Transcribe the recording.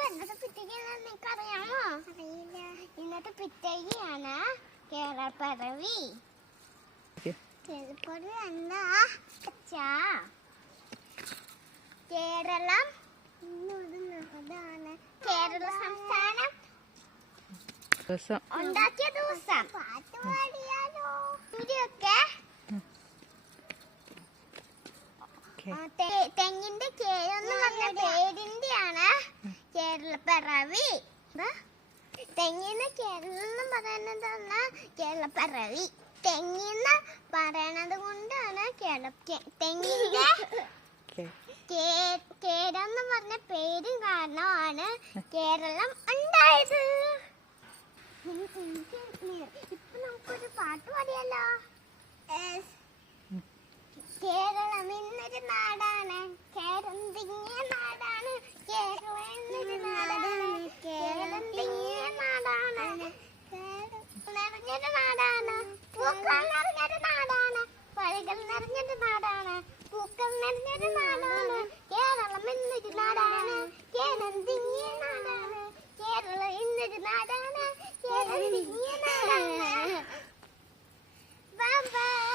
ഇന്നത്തെ പിറ്റേക്കാണ് നിങ്ങൾക്ക് അറിയാമോ? അറിയില്ല. ഇന്നത്തെ പിറ്റേക്കാണ് കേരളപ്പിറവി. കേരളപ്പിറവി എന്താ? കേരളം അതാണ് കേരള സംസ്ഥാനം ഉണ്ടാക്കിയ ദിവസം. പാട്ട് പാടിയാലോ? ഇവിടെയൊക്കെ തെങ്ങിന്റെ കേരെന്ന് പറഞ്ഞ പേരിന്റെയാണ് കേരളപ്പിറവി. തെങ്ങിന് കേരളം പറയുന്നത് കേരളപ്പിറവി. തെങ്ങിന്ന് പറയണത് കൊണ്ടാണ് തെങ്ങിന്റെ കേരെന്ന് പറഞ്ഞ പേരും കാരണമാണ് കേരളം ഉണ്ടായത്. ഇപ്പൊ നമുക്കൊരു പാട്ട് പാടിയല്ലോ. കേരളം ഇന്നൊരു നാടാണ്, കേരം തിങ്ങിയ നാടാണ്, കേരളം എന്നൊരു നാടാണ്, കേരളം തിങ്ങിയ നാടാണ്, നിറഞ്ഞൊരു നാടാണ്, പൂക്കൾ നിറഞ്ഞൊരു നാടാണ്, വഴികൾ നിറഞ്ഞൊരു നാടാണ്, പൂക്കൾ നിറഞ്ഞൊരു നാടാണ്, കേരളം എന്നൊരു നാടാണ്, കേരം തിങ്ങിയ നാടാണ്, കേരളം എന്നൊരു നാടാണ്, കേരം തിങ്ങിയ നാടാണ്. Bye bye.